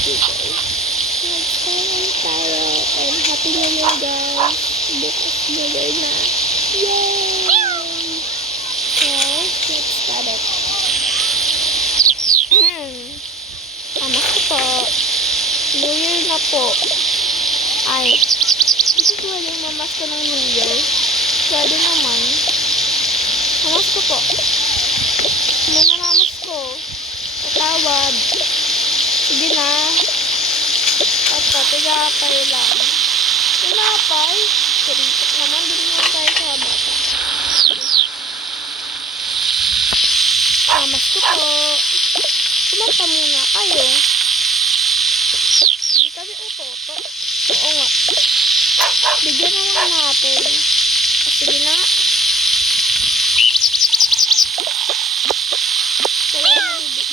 Nag-start tayo. And happy new year, guys. Bukas new year na. Yay! So, let's start it. Anak ko po. New year na po. Ay, dito pwedeng mamasko ng new year. Pwede naman. Mamas ko po. Muna namas ko. Patawad. Sige na. At patigapay lang. Tinapay. Karitok naman. Din naman tayo sa bata. Mamas ko po. Kumanta muna kayo. Hindi kami utoto. Oo nga. Bigyan na lang natin. Sige na. Kaya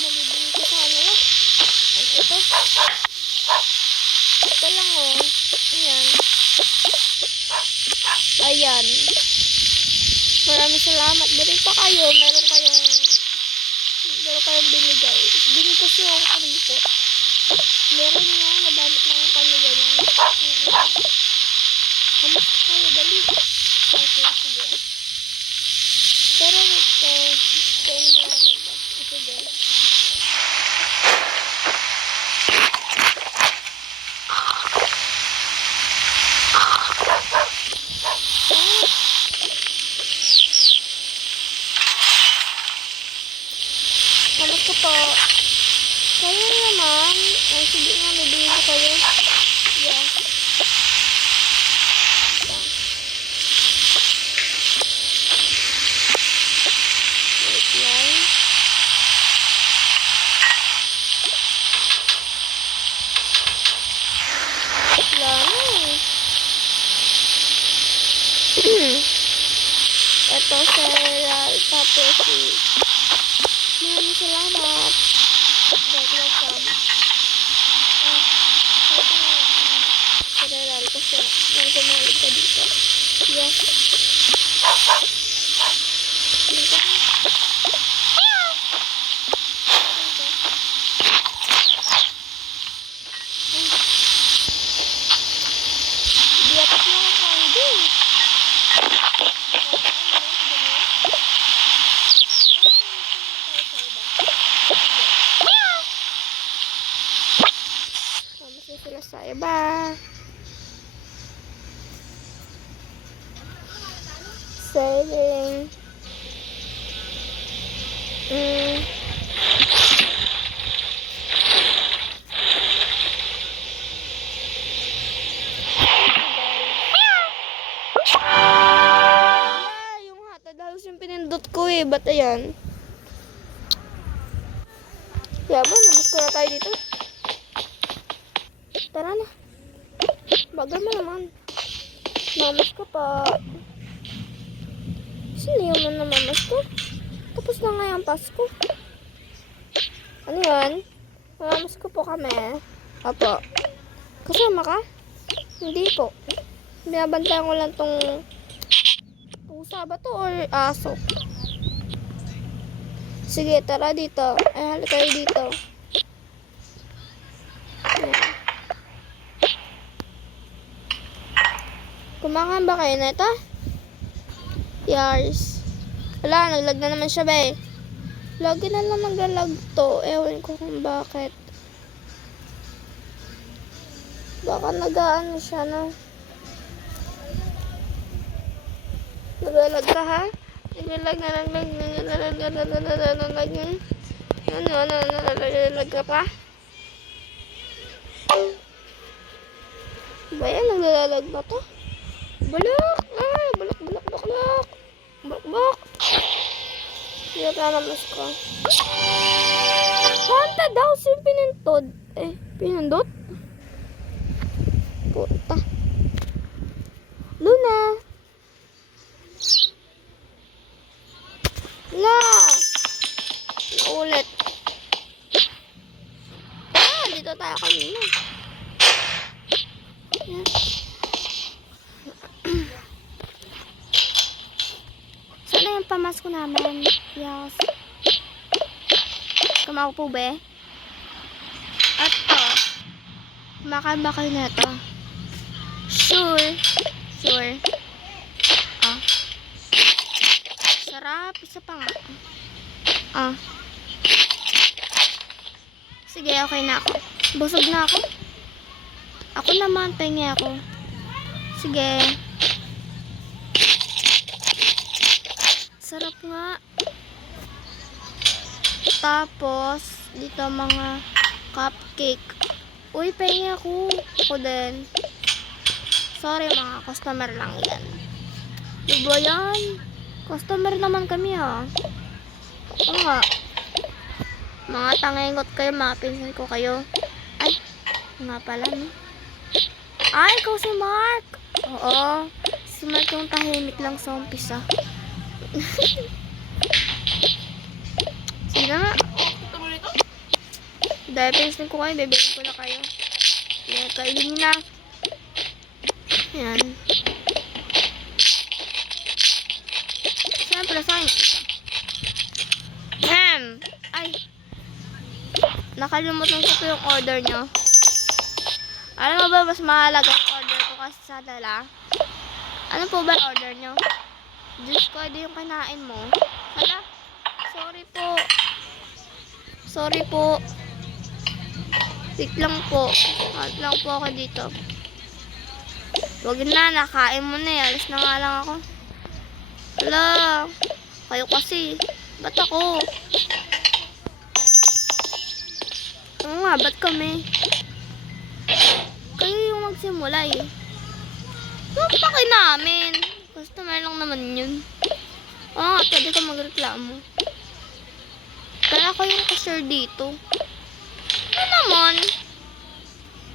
nabibili ko sa ano. Ito. Ito lang oh. Ayan. Ayan. Maraming salamat. Bili pa kayo. Meron kayong binigay. Bili kasi yung karipot. Meron nga. Nabanit na yung kanila yan. Hamas kayo. Dali. Okay. Sige. Pero ito. Kain mo natin ba? Sige. Hamas ko po. Kayo naman. Ay, sige nga. Bibili ko kayo. Yes. Wait lang. Ito cereal. Tapos maraming salamat. Welcome. Cereal kasi nang kumalit ka dito. Yes. Diatak na ako hindi. Selesai ba? Saving. Yung hatad halos yung pinindot ko eh. Ba't ayan? Yaba, namas ko na tayo dito. Tara na. Bagal mo naman. Mamas ko pa. Sino yun na mamas ko? Tapos na nga yung Pasko. Ano yan? Mamas ko po kami. Apo. Kasama ka? Hindi po. Binabantayan ko lang tong pusa ba to or aso? Sige, tara dito. Ay, halika kayo dito. Kumakan ba kayo na ito? Yars. Wala, naglag na naman siya ba eh. Lagi na lang naglalag to. Ewan ko kung bakit. Baka nag-ano siya no. Naglalag ka ha? Naglalag ka pa? Ba yan? Naglalag ba to? Bulak! Ah! Bulak, bulak, bulak! Bulak, bulak! Hindi ka namas ko. Hanta daw yung pinindot. Pinindot? Puta. Luna! La! Naulit. Dito tayo kanina. Sana yung pamasko namin. Yes. Kumaupo be. At to. Kumakain ba kayo na ito? Sure. Sure. Ah. Sarap. Isa pa nga. Ah. Sige, okay na ako. Busog na ako. Ako naman, pengi ako. Sige. Sarap nga. Tapos, dito mga cupcake. Uy, pengi ako. Ako din. Sorry, mga customer lang yan. Diba yan? Customer naman kami, ha. Oo nga. Mga tangengot kayo, mga pinsan ko kayo. Ay, nga pala, no? Ay, ikaw si Mark. Oo. Si Mark yung tahimik lang sa umpisa. Sige nga. Dahil pinsan ko kayo, bebigyan ko na kayo. Yan, kailin na. Yan. Siyempre, saan? Ay. Nakalimutan ko yung order nyo. Alam mo ba, mas mahalaga yung order ko kasi sa dala? Ano po ba yung order nyo? Diyos ko, ito yung kinain mo. Hala, sorry po. Sorry po. Wait lang po. Halt lang po ako dito. Huwag na, nakain mo na eh. Alis na nga lang ako. Hala, kayo kasi. Ba't ako? Oo nga, ba't kami? Kayo yung magsimula eh. Bakit pa kayo namin? Customer lang naman yun. Oo nga, pwede ka magreklamo. Kaya kayo yung cashier dito. Ano naman?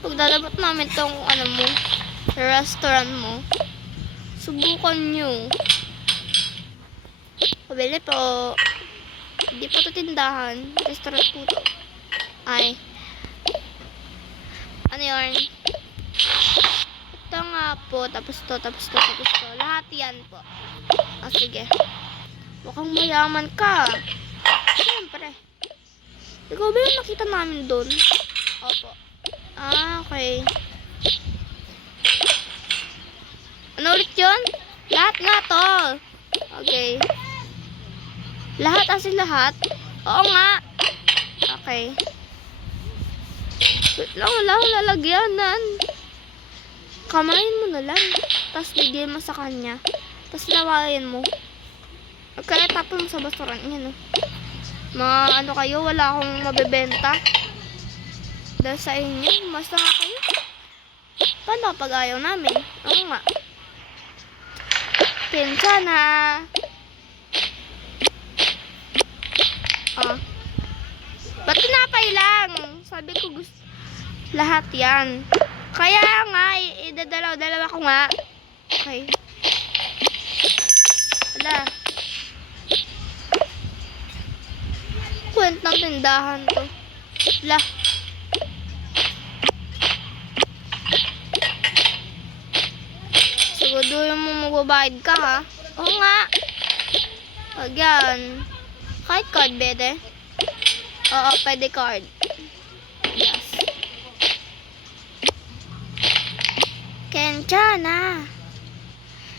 Pagdalabat namin tong ano mo, restaurant mo, subukan nyo. Pabili po. Hindi po ito tindahan. Restaurant po ito. Ay. Ano yun? Ito nga po. Tapos to, tapos to, tapos to. Lahat yan po. Ah, sige. Mukhang mayaman ka. Siyempre. Ikaw ba yung nakita namin doon? Opo. Ah, okay. Ano ulit yun? Lahat nga to. Okay. Lahat asin lahat? Oo nga. Okay. Wait lang, wala akong lalagyanan. Kamain mo na lang. Tapos bigyan mo sa kanya. Tapos lawain mo. Kaya tapon mo sa basurahan niya, no? Mga ano kayo, wala akong mabebenta. Dahil sa inyo, mas na nga kayo. Paano pag ayaw namin? Oo nga. Pinsa na. Ah. Ba't tinapay lang? Sabi ko gusto. Lahat yan. Kaya nga, idadalaw-dalawa ko nga. Okay. Wala. Kwentang tindahan to. Wala. Siguro mo magbabayad ka, ha? Oo nga. Wag yan. Kahit card, bede? Oo, pwede card. Yes. Kenchana.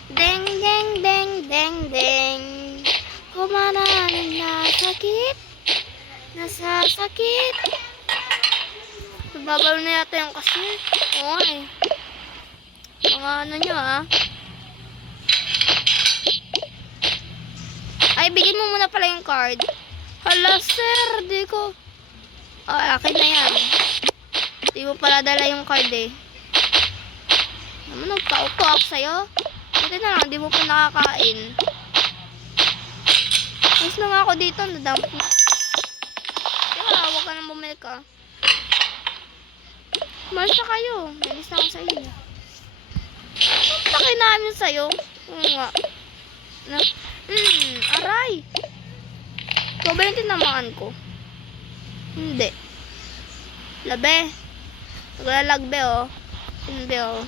Ding, ding, ding, ding, ding. Kumananin na sakit. Nasasakit. Babalo na yata yung cashier. Oo nga eh. Mga ano nyo, ha? Ay, bigyan mo muna pala yung card. Hala, sir. Di ko. Ah, akin na yan. Di mo pala dala yung card eh. Naman, nagpa-auto ako sa'yo. Buti na lang, di mo pa nakakain. Mas na nga ako dito, nadamp na. Kaya, huwag ka nang bumili ka. Malis na kayo. Malis na ako sa inyo. Ang takay namin sa'yo. Oo nga. Na, aray. Ikaw ba yung tinamaan ko? Hindi. Labe. Naglalagbe, oh. Hindi, oh.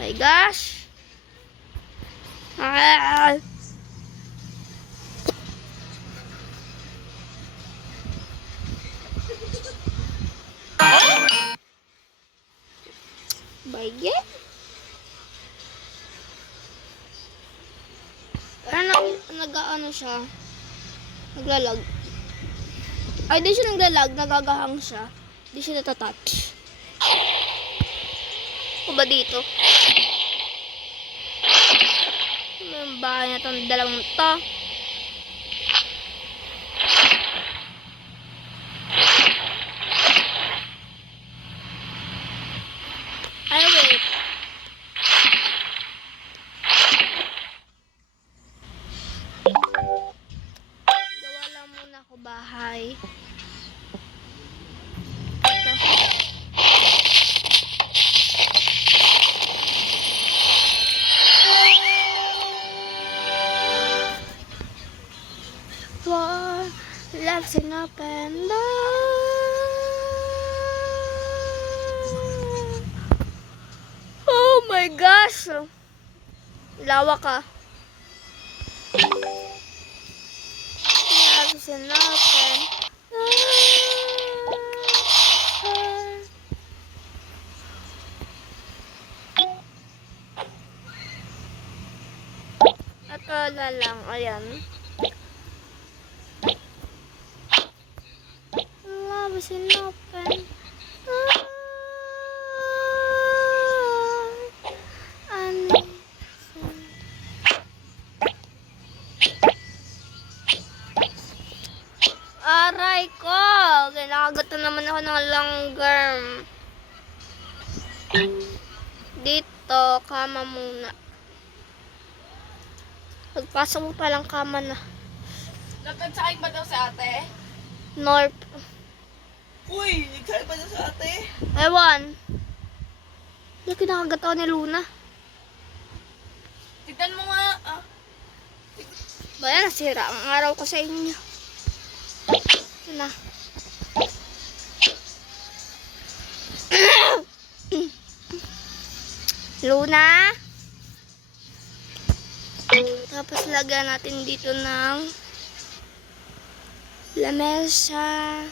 My gosh. Ah. Maigi. Parang nag-ano siya. Naglalag. Ay, di siya naglalag. Nagagahang siya. Di siya natatouch. O ba dito? May bahay na itong dalawang to. Ay, wait. Gawa lang muna ako bahay. Ito. For love's an open door. Oh my gosh! Lawa ka. Love's an open door. Ito na lang, ayan. Love is an open door. Aray ko! Kinakagat na naman ako ng langgam. Dito, kama muna. Pagpasok mo palang kama na. Nagkansakay ba daw sa ate? North. Uy, nagsakay ba daw sa ate? Ewan. Hindi kinakagat ako ni Luna. Tignan mo nga. Ah. Bayan, nasira ang araw ko sa inyo. Yun na. Luna. Tapos lagyan natin dito ng lamesa.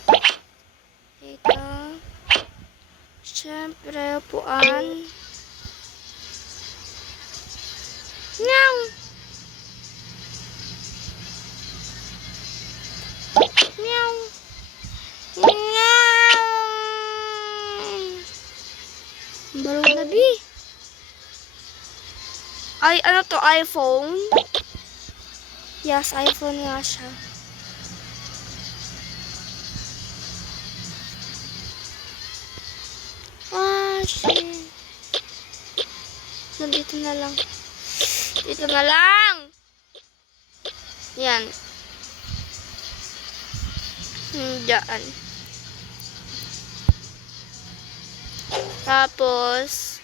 Ito. Siyempre, upuan. Nyaw! Nyaw! Nyaw! Balong labi. Ay, ano to? iPhone? Yes, iPhone nga siya. Ah, shit. Nandito na lang. Dito na lang! Yan. Diyan. Tapos,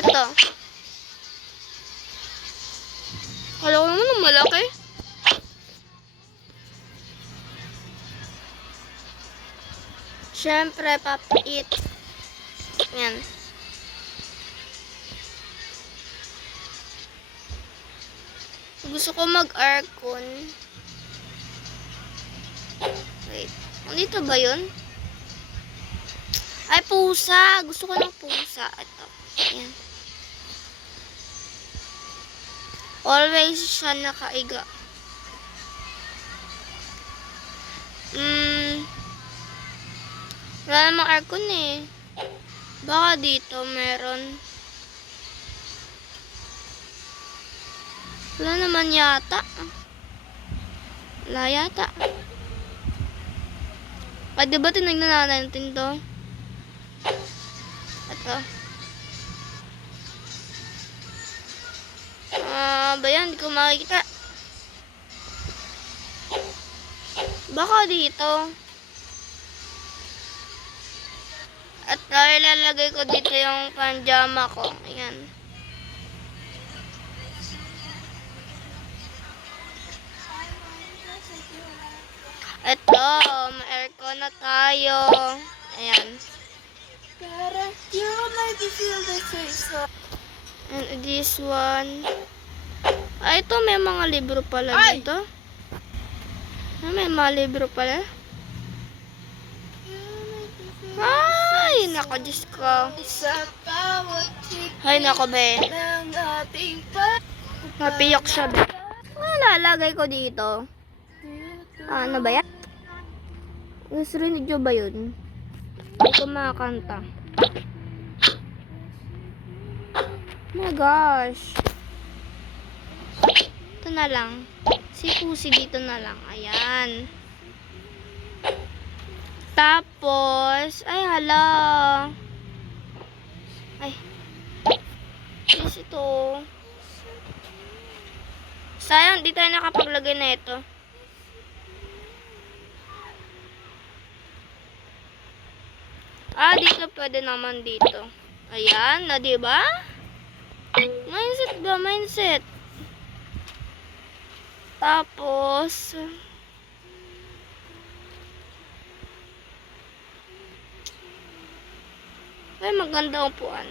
ito. Kala ko naman ang malaki. Siyempre, papait. Yan. Gusto ko mag-aircon. Wait. Dito ba yun? Ay, pusa. Gusto ko ng pusa. Ito. Yan. Always siya nakaiga. Wala namang aircon eh. Baka dito meron. Wala naman yata. Wala yata. Ay, diba tinignan natin to? Ito. Ba yan? Hindi ko makikita. Baka dito. At ilalagay ko dito yung panjama ko. Ayan. Ito, ma-aircon na tayo. Ayan. Pero, you don't like to feel the face. And this one. Ay, ito may mga libro pala Ay! dito. Ah, may mga libro pala. Ay, nako, Diyos ko. Sa bawat Ay, nako, be. ng ating Mapiyok siya, be. Lalagay ko dito. Ano ba yan? Narinig nyo ba yun? Hindi ko makakanta. Oh my gosh. Ito na lang. Si Pusi dito na lang. Ayan. Tapos, ay hala. Ay. Yes, ito. Sayang, di tayo nakapaglagay na ito. Ah, dito pwede naman dito. Ayan, na diba? Mindset ba? Mindset. Tapos, ay maganda upuan.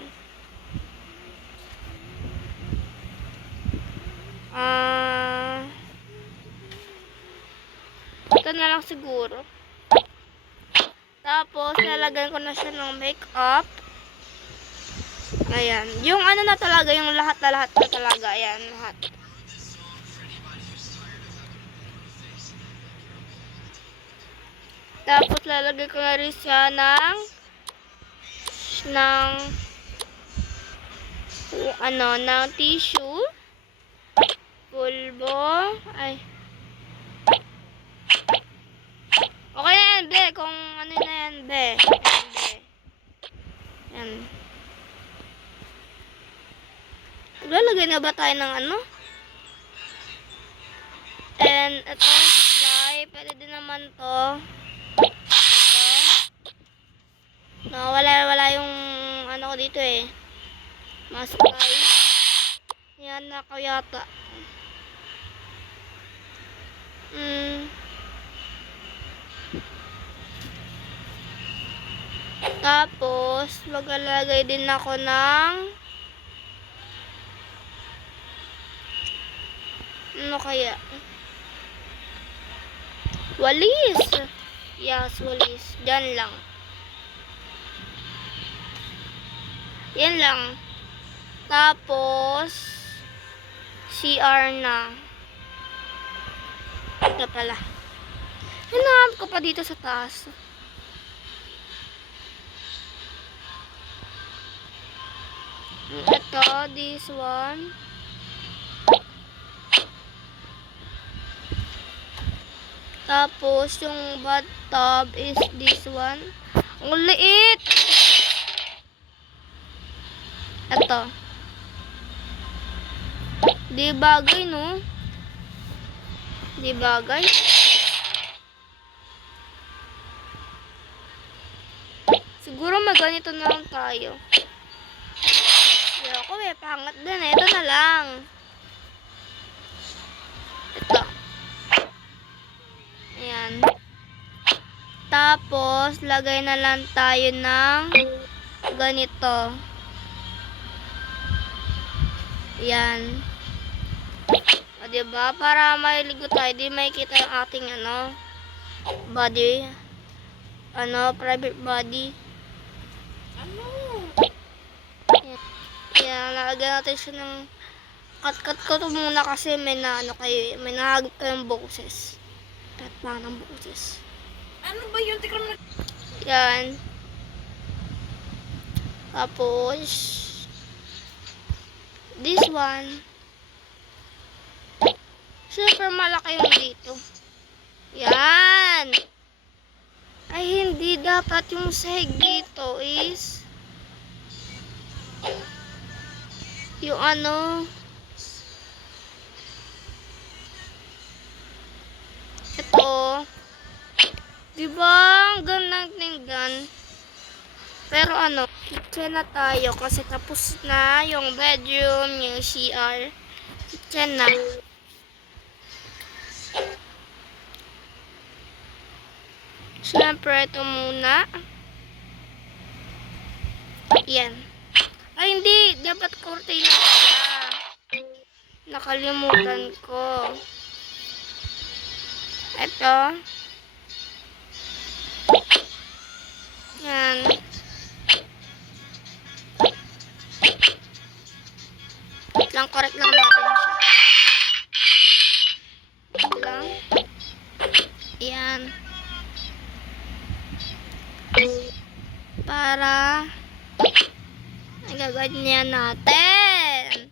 Ito na lang siguro. Tapos, lalagyan ko na siya ng makeup. Ayan. Yung ano na talaga, yung lahat na talaga. Ayan, lahat. Tapos, lalagay ko na rin siya ng tissue. Pulbo. Ay. Okay na yan, be. Kung ano na yan, be. Yan. Lalagay na ba tayo ng ano? And ito, supply. Pwede din naman to. Ito. No, wala yung ano ko dito eh. Mas supply. Yan na ko yata. Tapos, maglalagay din ako ng ano kaya? Walis. Yes, walis. Diyan lang. Yan lang. Tapos, CR na. Ito pala. Hinahanap ko pa dito sa taas. Ito, this one. Tapos, yung bathtub is this one. Ang liit! Ito. Di bagay, no? Di bagay. Siguro maganito na lang tayo. Pero ako pangat din eh. Ito na lang. Ito. Ayan. Tapos, lagay na lang tayo ng ganito. Ayan. O, diba? Para mailigo tayo. Di makikita yung ating body. Private body. Ano? Ayan, lagyan natin siya ng cut ko to muna kasi may nahagip kayong boses. Cut pa ng boses. Ano ba yun? Tikram na. Yan. Tapos, this one. Super malaki yung dito. Yan. Ay, hindi dapat yung sahig dito is yung ito. Diba? Ang gandang tingnan. Pero kitchen na tayo kasi tapos na yung bedroom, yung CR. Kitchen na. Siyempre, ito muna. Yan. Ay, hindi. Dapat kurtina pala. Nakalimutan ko. Ito. Yan. Correct lang natin siya. Ito lang. Yan. Para nagaganyan natin.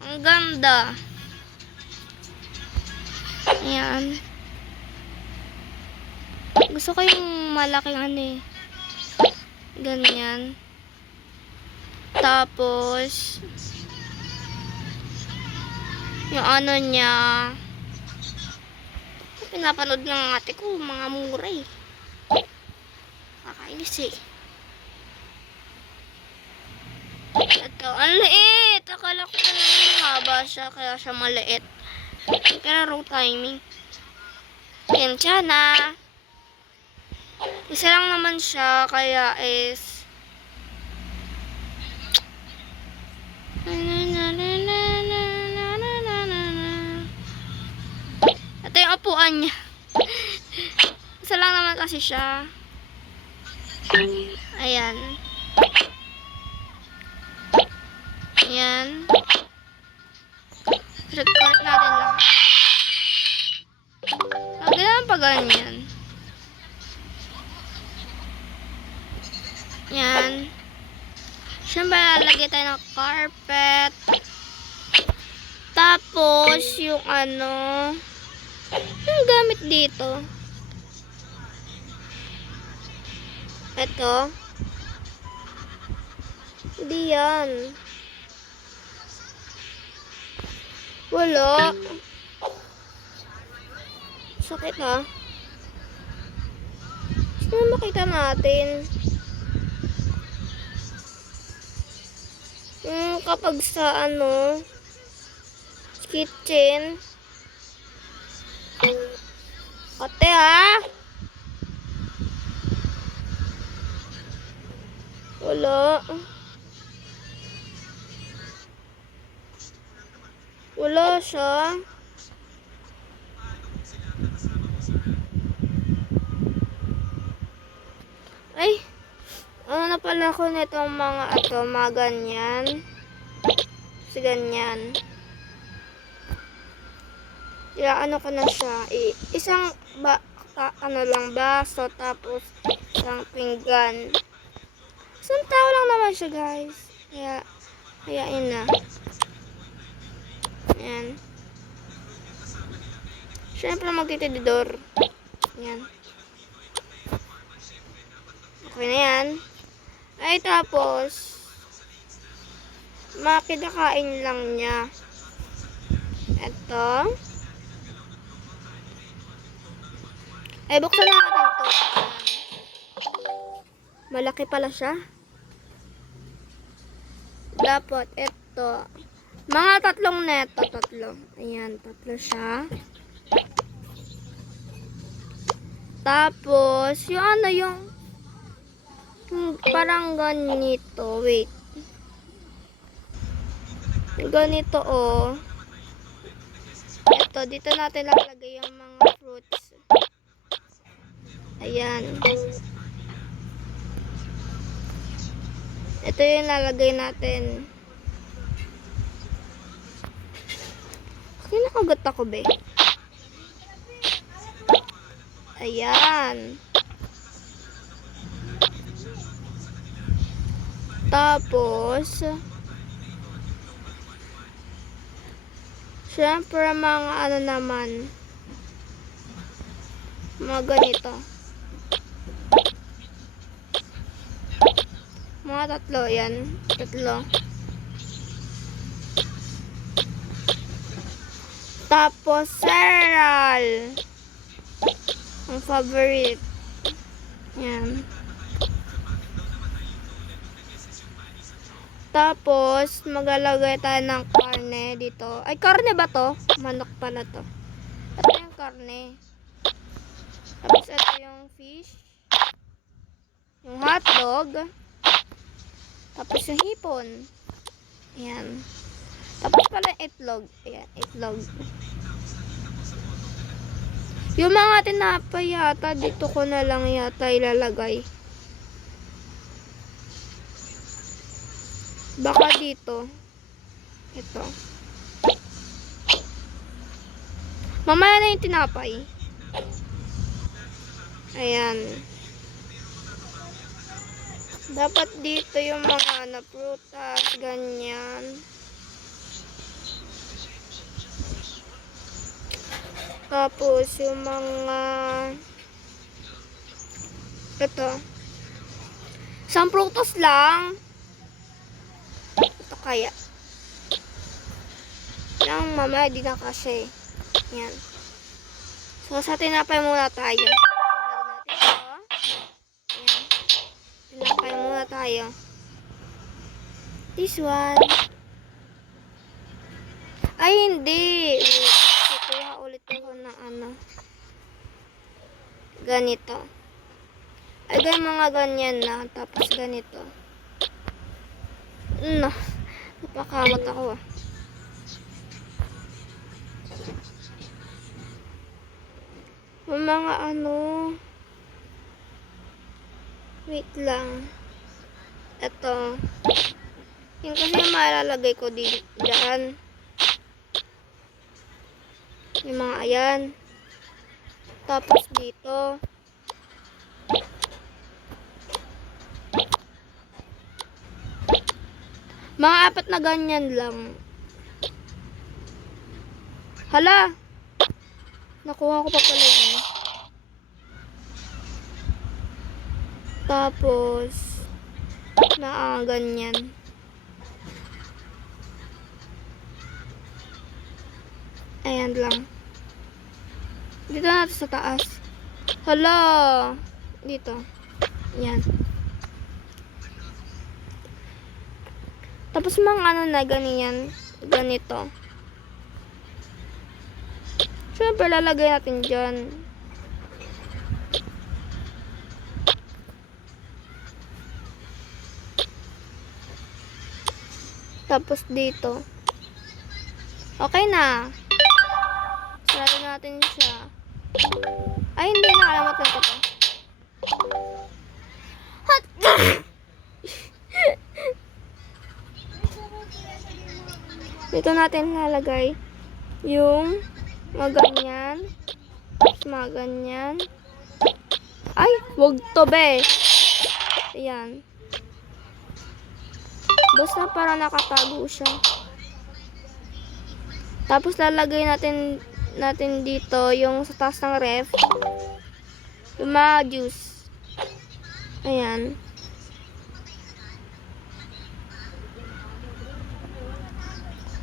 Ang ganda. Ayan. Gusto ko yung malaking ano eh. Ganyan. Tapos yung ano niya, pinapanood ng ate ko, mga mura eh. Kakainis eh. Ito, ang liit. Akala ko na haba siya, kaya siya maliit. Pero wrong timing. Yan siya na. Isa lang naman siya, kaya is ito yung upuan niya. Isa lang naman kasi siya. Ayan. Ayan. Correct natin lang. Ganyan pa ganyan. Yan. Siyempre, lalagay tayo ng carpet. Tapos, yung ano, yung gamit dito. Ito. Hindi yan. Wala. Sakit ha. Sino makita natin? Kapag sa ano, kitchen. Ate ha? Wala. Wala siya. Ay, ano na pala ako nitong mga mga ganyan. Kasi ganyan. Kaya ano ko na siya. Isang ano lang baso, tapos isang pinggan. Isang tao lang naman siya, guys. Kaya yun na. Ayan. Siyempre magtitidor. Ayan. Okay na yan. Ay, tapos makikakain lang niya. Ito. Ay, buksan na natin ito. Malaki pala siya. Dapat ito. Mga tatlong neto. Tatlo. Ayan, tatlo siya. Tapos, yung ano yung parang ganito. Wait. Ganito oh. Ito, dito natin lalagay yung mga fruits. Ayan. Ito yung lalagay natin. Kinakagat ako be. Ayan. Tapos, syempre mga ano naman, mga ganito. Mga tatlo yan. Tatlo. Tapos, cereal. Ang favorite. Yan. Tapos, maglalagay tayo ng karne dito. Ay, karne ba to? Manok pala to. Ito yung karne. Tapos, ito yung fish. Yung hotdog. Tapos, yung hipon. Ayan. Tapos pala itlog. Ayan, itlog. Yung mga tinapay yata, dito ko na lang yata ilalagay. Baka dito. Ito. Mamaya na yung tinapay. Ayan. Dapat dito yung mga prutas, ganyan. Tapos yung mga ito. Isang prutas lang. Ito kaya. Lang mamaya di na kasi. Yan. So sa tinapay muna tayo. Sarado natin ito. Ayan. Tinapay muna tayo. This one. Ay, hindi. Kukuha ulit ako ng ano. Ganito. Ay, mga ganyan na. Tapos ganito. No. Napakamot ako ah. Yung mga ano. Wait lang. Ito. Yung kasi yung malalagay ko dyan. Yung mga ayan. Tapos dito. Mga 4 na ganyan lang. Hala! Nakuha ko pa pala yun. Tapos, ganyan. Ayan lang. Dito natin sa taas. Hala! Dito. Ayan. Tapos mga ano na ganyan. Ganito. Siyempre, lalagay natin dyan. Tapos dito. Okay na. Sarado natin siya. Ay, hindi. Nakalamat ko pa. Hot! Dito natin lalagay yung mga ganyan. Mga ganyan. Ay, wag to be. Ayan. Basta para nakatago siya. Tapos lalagay natin dito yung sa taas ng ref. Yung mga juice. Ayan.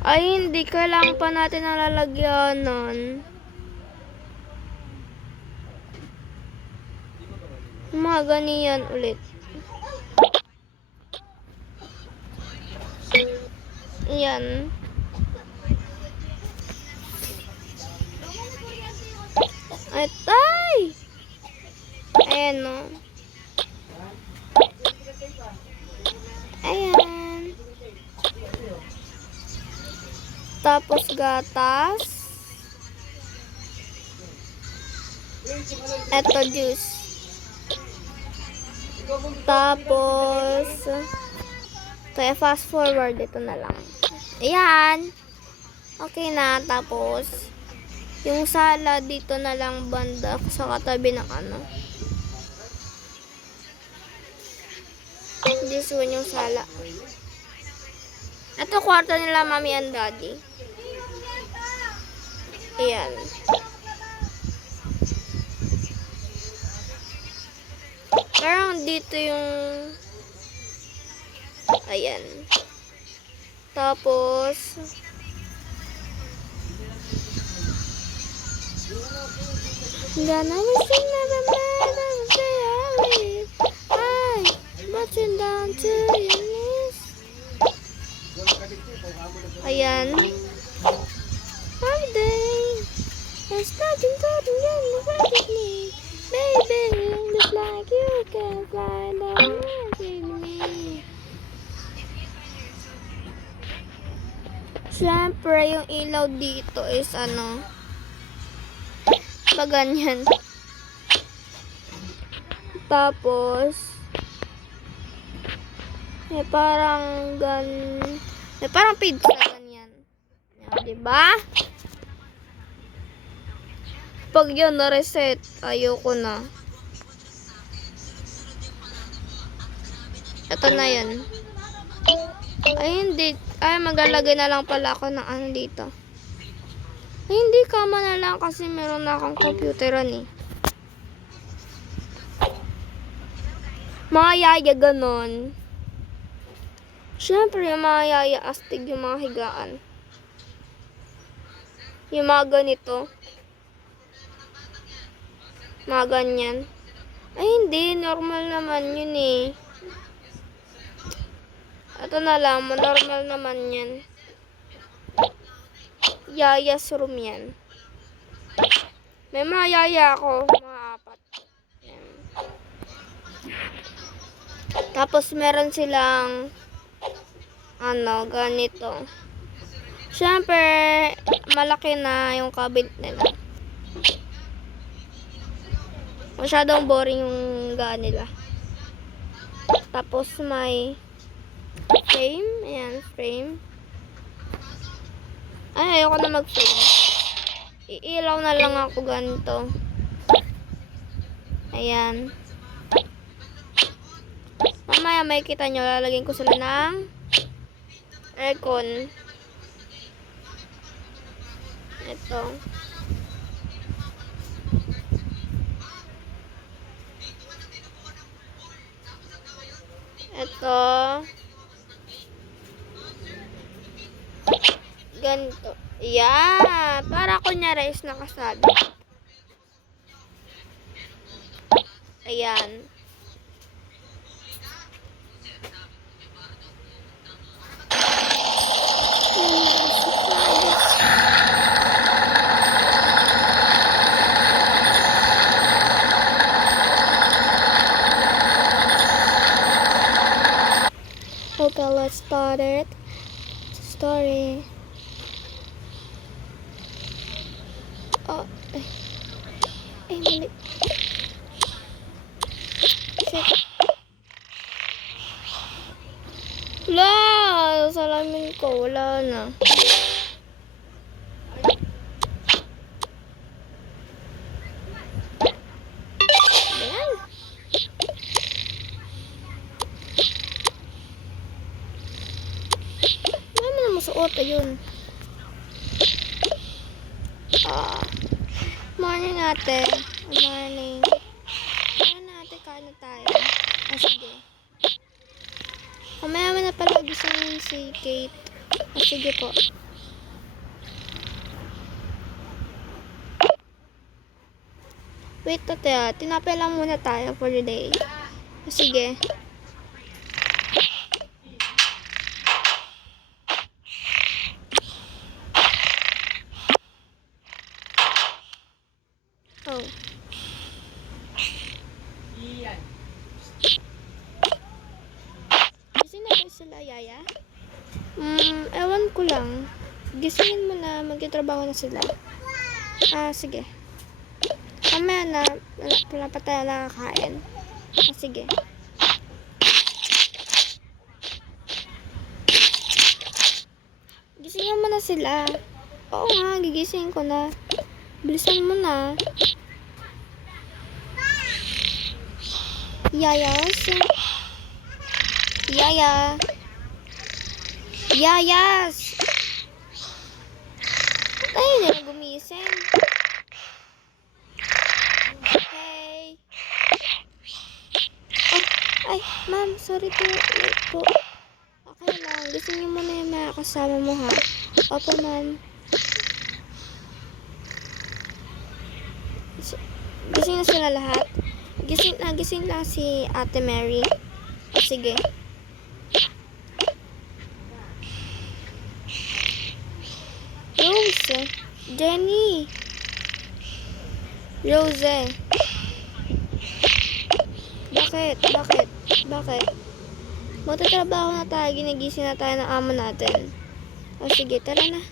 Ay, hindi. Kailangan pa natin ang lalagyan nun. Mga ganyan ulit. Ayan. Ay, tay! Ayan, no. Ayan. Tapos gatas. Eto juice. Tapos kaya fast forward ito na lang. Ayan. Okay na. Tapos yung salad dito na lang banda sa katabi ng ano. This one yung sala. Ito kwarto nila mami and daddy. Ayan. Parang dito yung ayan. Tapos gonna listen to the man and say I watching down to your knees. Ayan. Holiday. I'm starting to get me. Baby, just like you can fly down with me. Siyempre, yung ilaw dito is ano, Ba ganyan? Tapos, parang pizza ganyan. Yan, diba? Pag yun na-reset, ayoko na. Ito na yun. Ay, hindi. Ay, maglalagay na lang pala ako ng ano dito. Ay, hindi, kama na lang kasi meron na akong computeran eh. Mga yaya ganon. Siyempre, yung mga yaya astig yung mga higaan. Yung mga ganito. Mga ganyan. Ay, hindi. Normal naman yun eh. Ito na lang. Normal naman yan. Yaya's room yan. May mga yaya ako. Mga 4. Yan. Tapos meron silang ganito. Siyempre, malaki na yung cabinet nila. Masyadong boring yung gaan nila. Tapos may frame. Ayan, frame. Ay, ayoko na mag-frame. Iilaw na lang ako ganito. Ayan. Mamaya may kita nyo, lalagyan ko sila ng aircon. Ito. Ito. Ganito. Yeah. Para kunyari is nakasabi. Ayan. Okay, let's start it. Story. Oh, mali. Shit. Wala! Salamin ko, wala na. Ayan. Wala mo na masuot, ayun. Morning ate. Morning. Morning ate, kain na tayo. Sige. Mamaya mo na pala gising si Kate. Sige po. Wait ate tinapay lang muna tayo for the day. Sige. Oh. Gising na ba sila, yaya? Ewan ko lang. Gisingin mo na, magtatrabaho na sila. Sige. Mamaya na, wala pa tayo nakakain. Sige. Gisingin mo na sila. Oo nga, gigising ko na. Bilisan mo na. Yayas. Yaya. Yayas. Tayo na gumising. Hey. Ay, ma'am, sorry po. Okay lang, gisingin mo na yung mga kasama mo ha. Opo, ma'am. Gising na sila lahat. Gising na si Ate Mary. Sige. Rose. Jenny. Rose. Bakit? Magtatrabaho na tayo. Ginigising na tayo ng amo natin. O, sige, tara na.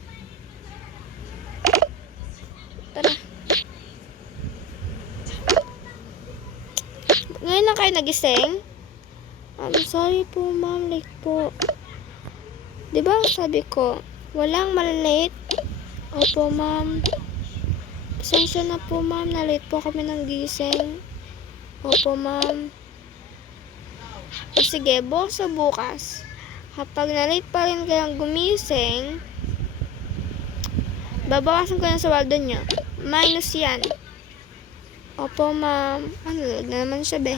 Tara. lang kayo nagising? I'm sorry po, ma'am. Late po. Diba sabi ko, walang malate? Opo, ma'am. Pasensya na po, ma'am. Na-late po kami ng gising. Opo, ma'am. O sige, bukas sa bukas. Kapag na-late pa rin kayong gumising, babawasan ko na sa waldo nyo. Minus yan. Opo, ma'am. Ano, lag na naman siya, be.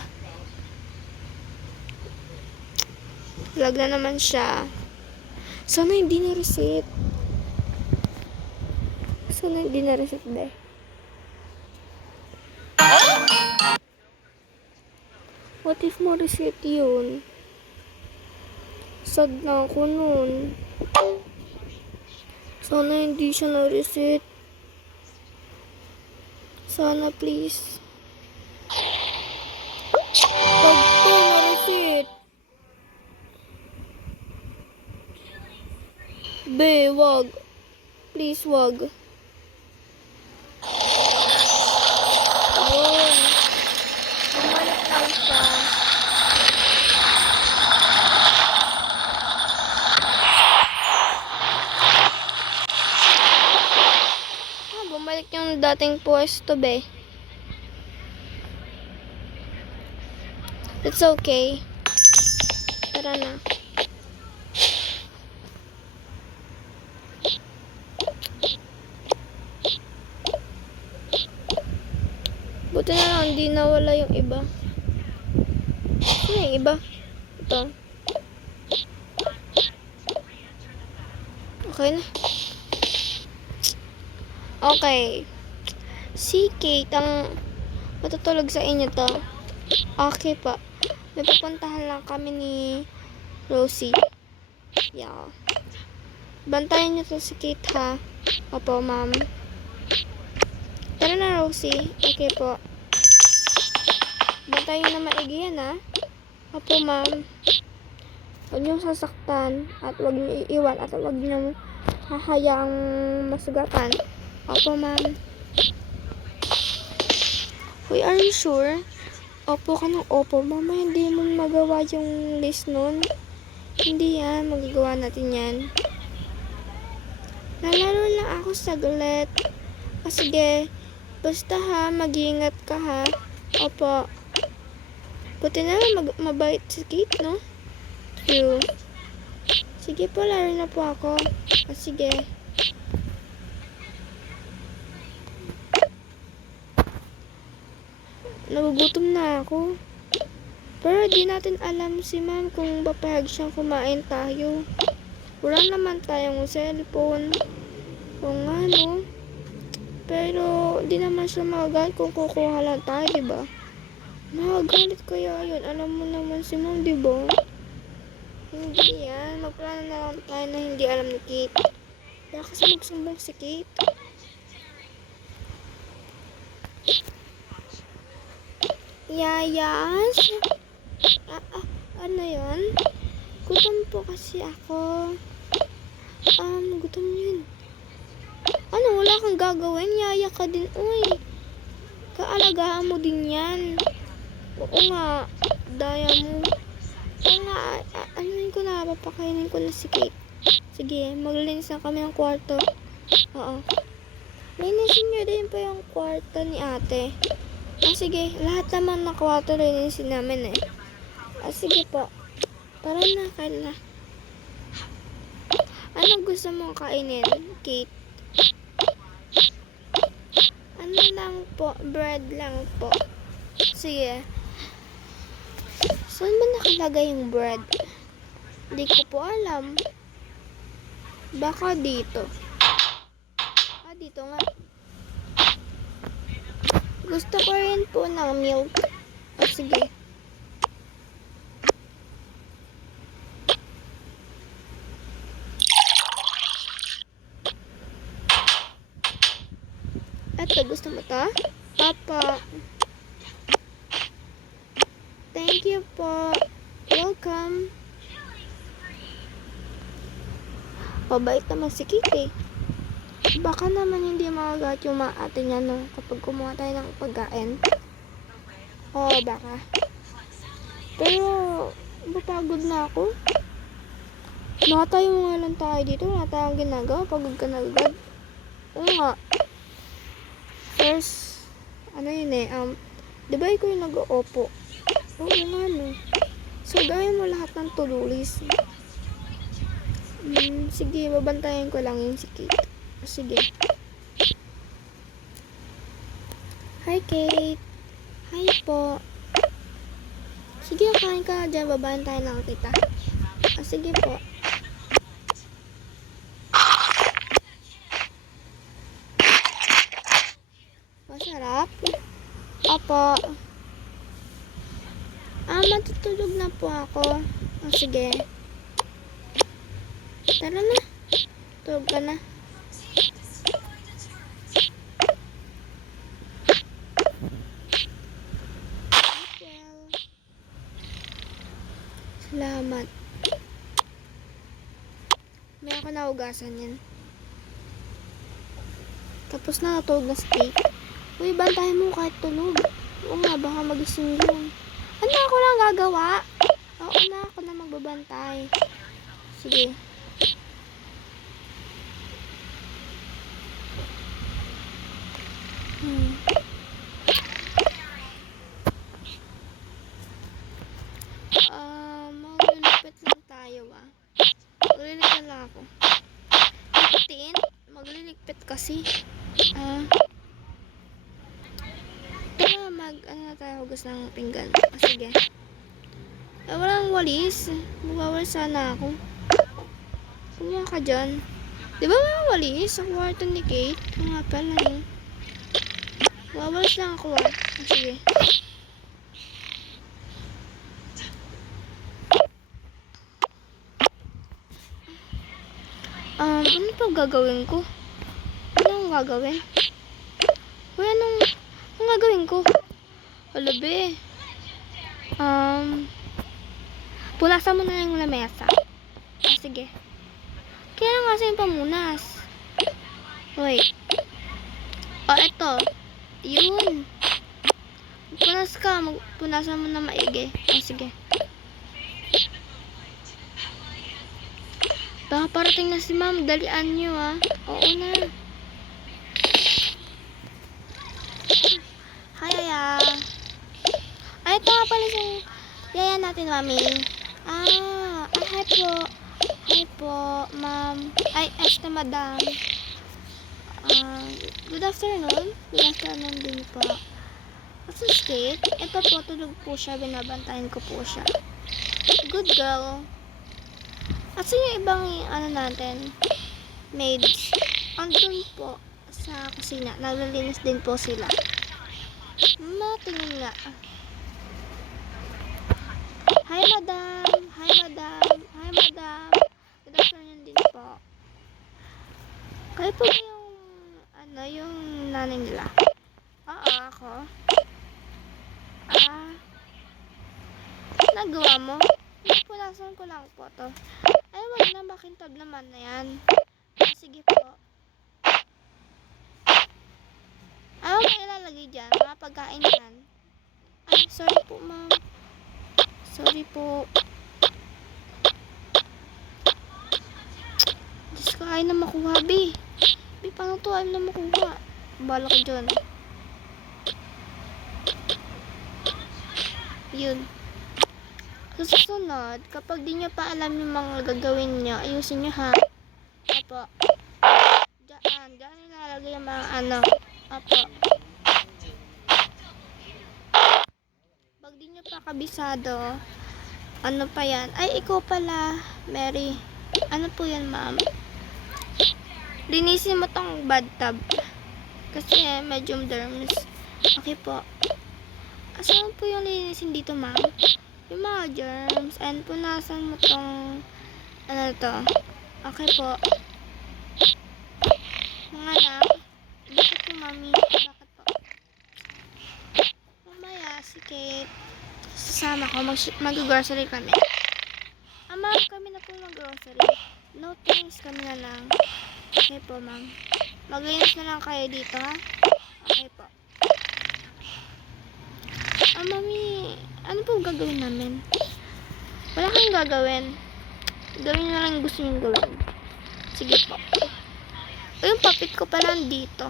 Lag na naman siya. Sana hindi na-reset. Sana hindi na-reset, be. What if ma-reset yun? Sad na ako nun. Sana hindi siya na-reset. Sana please. Pag to na-reset. Be, wag. Please, wag. Ayun. Bumalik lang siya. Bumalik yung dating pwesto, be. It's okay. Tara na. Buti na lang, hindi nawala yung iba. Ano yung iba? Ito. Okay na. Okay. Si Kate ang matutulog sa inyo to. Okay pa. May pupuntahan lang kami ni Rosie. Yeah. Bantayan niyo to si Kate, ha? Opo, ma'am. Tara na, Rosie. Okay po. Bantayan niyo na maigi yan, ha? Opo, ma'am. Huwag niyong sasaktan at huwag niyo iiwan at huwag niyo hahayaang masugatan. Opo, ma'am. Uy, are you sure? Opo ka ng opo. Mama, hindi mo magawa yung list nun. Hindi yan. Magagawa natin yan. Lalaro lang ako saglit. O sige. Basta ha, mag-iingat ka ha. Opo. Buti na mabait si Kate, no? True. Sige po, laro na po ako. O sige. Nagugutom na ako. Pero di natin alam si ma'am kung papayag siyang kumain tayo. Wala naman tayong cellphone. O nga, no? Pero di naman siya magagalit kung kukuha lang tayo, diba? Magagalit kaya yun. Alam mo naman si ma'am, diba? Hindi yan. Magplano na lang tayo na hindi alam ni Kate. Baka kasi magsumbong si Kate. Yayas? Ano yun? Gutom po kasi ako. Gutom yun. Ano, wala kang gagawin? Yaya ka din, uy. Kaalagaan mo din yan. Oo nga, daya mo. Oo nga, anuin ko na, papakainin ko na si Kate. Sige, maglinis na kami ng kwarto. Oo. Linisin nyo din pa yung kwarto ni ate. Sige, lahat naman ng kwarto linisin namin eh. Sige po. Tara na, kain na. Ano gusto mong kainin, Kate? Ano lang po, bread lang po. Sige. Saan ba nakalagay yung bread? Hindi ko po alam. Baka dito. Dito nga. Gusto ko rin po ng milk. Sige. Eto, gusto mo to? Papa. Thank you po. Welcome. Mabait naman si Kate. Baka naman hindi magagat yung mga ate niya no, kapag kumuha tayo ng pagkain. Oo, baka. Pero, mapagod na ako. Nakatayo nga lang tayo dito. Wala tayong ginagawa. Pagod ka na agad. Oo nga. First, ano yun eh, di ba ikaw yung nag-oopo? Oo nga no. So, gawin mo lahat ng to-do list. Sige, babantayan ko lang yung si Kate. Sige. Hi, Kate. Hi po. Sige, kain ka dyan. Babantayan lang kita. Sige po. Masarap? Opo. Matutulog na po ako. Sige. Tara na. Tulog ka na. Well. Salamat. May ako naugasan yan. Tapos na, natulog na si Kate. Uy, bantayan mo kahit tulog. Oo nga, baka magising yun. Ano ako lang gagawa? Oo na, ako na magbabantay. Sige. Maglilipit lang tayo Maglilipit lang ako. 15? Magliligpit kasi. Tara, ano na tayo, hugas ng pinggan. Sige. Walang walis. Magwawalis sana ako. Kumuha ka dyan. Di ba may walis sa kwarto ni Kate? Nga pala eh. Wawalis lang ako sige. Ano pa gagawin ko? Anong gagawin? Uy, anong gagawin ko? Alabe. Punasan mo na yung lamesa. Sige. Kaya nga sa yung pamunas. Wait. Eto. Yun. Punas ka. Punasan mo na maigi. Sige. Baka parating na si ma'am. Dalian nyo Oo na. Hi, Yaya. Ito nga pala si Yaya natin, mami. Hi po. Hi po, ma'am. Esta madam. Good afternoon. Good afternoon din po. What's the state? Ito po, tulog po siya. Binabantayan ko po siya. Good girl. At yung ibang, natin, maids. Andun po sa kusina. Naglilinis din po sila. Tingin nga. Hi, madam. Hi, madam. Hi, madam. Good afternoon din po. Kayo po yung, yung nanay nila? Oo, ako. Nagawa mo? Punasan ko lang po to. Ay, wag na, makintab naman na yan. Sige po. Huwag na ilalagay dyan. Mga pagkain yan. Sorry po, ma'am. Sorry po. Diyos ko, ayaw na makuha, Bi. Paano to ayaw na makuha? Bala ko dyan. Yun. Sa susunod, kapag di nyo pa alam yung mga gagawin nyo, ayusin nyo ha. Apo. Diyan nilalagay yung mga Apo. Pag di nyo pa kabisado, pa yan? Ay, ikaw pala, Mary. Ano po yan, ma'am? Linisin mo tong bathtub. Kasi medyo derms. Okay po. Saan po yung linisin dito, ma'am? Yung mga germs. And punasan mo tong to. Okay po. Mga anak. Dito po, mami. Bakit po? Mamaya, si Kate. Sasama ko. Mag-grocery kami. Ma'am, kami na po mag-grocery. No thanks, kami na lang. Okay po, ma'am. Mag-linis na lang kayo dito, ha? Okay po. Mami, ano po gagawin namin? Wala kang gagawin. Gawin na lang yung gusto nyo gawin. Sige po. O, yung puppet ko pa nandito.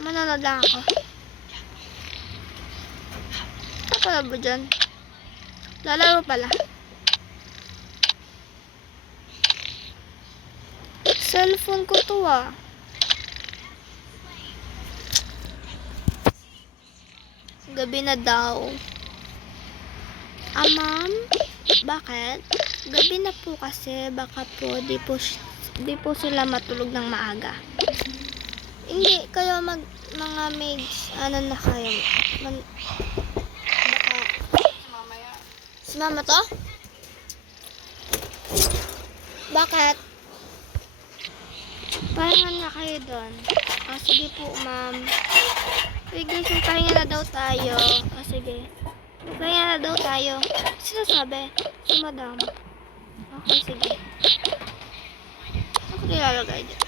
Manonood lang ako. Ano pala ba dyan? Lalaro pala. Cellphone ko to ah. Gabi na daw. Ma'am? Bakit? Gabi na po kasi baka po di po sila matulog ng maaga. Hindi, kayo mga maids, ano na kayo? Baka, si mama to? Bakit? Pahinga na kayo doon. Sige po, ma'am. Uy guys, pahinga na daw tayo. Sige. Pahinga na daw tayo. Sino sabi? Si madam. Okay, sige. Ako nilalagay dyan.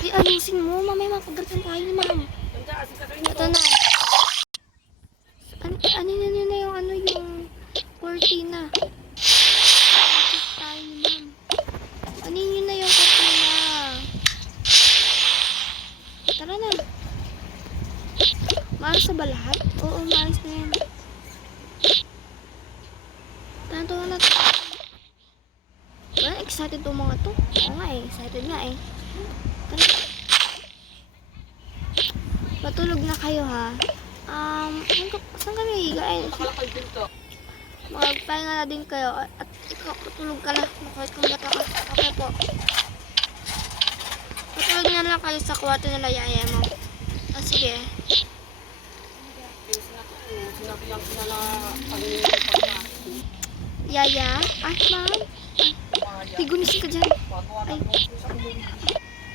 Di, alisin mo. Mamaya mapagalitan tayo ni ma'am. Ito na. Ano na yung cortina. Mapagalitan tayo ni ma'am. Ano yun na yung cortina. Tara na. Maayos na ba lahat? Oo, maayos na yan. Tanto na ito. Well, excited itong mga to. Oo nga eh, excited nga eh. Matulog na kayo ha. Saan kami higa eh? Magpahinga na din kayo. At ikaw, matulog ka na. Makawit kong bata ka. Okay po. Matulog na lang kayo sa kwarto nila yaya mo. Sige. Yaya? Ma'am? Ay, gumising ka dyan. Ay.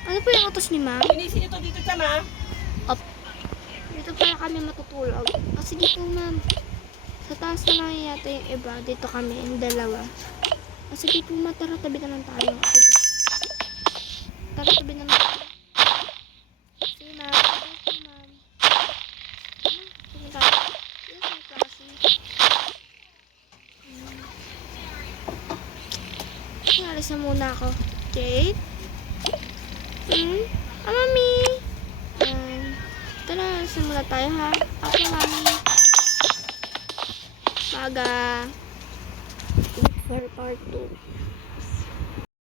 Ano po yung utos ni ma'am? Pinisin ito dito siya, ma. Dito pala kami matutulog. Sige po ma'am. Sa taas na lang yata yung iba. Dito kami, yung dalawa. Sige po ma'am, tara tabi naman tayo. Sige. Tara tabi naman tayo. Sige ma'am. Sige ma'am. Sige tayo. Yes, may klase. Alis na muna ako. Jade? Mami? Tara, alis na muna tayo ha. Okay, mami. Maga. Look for part 2.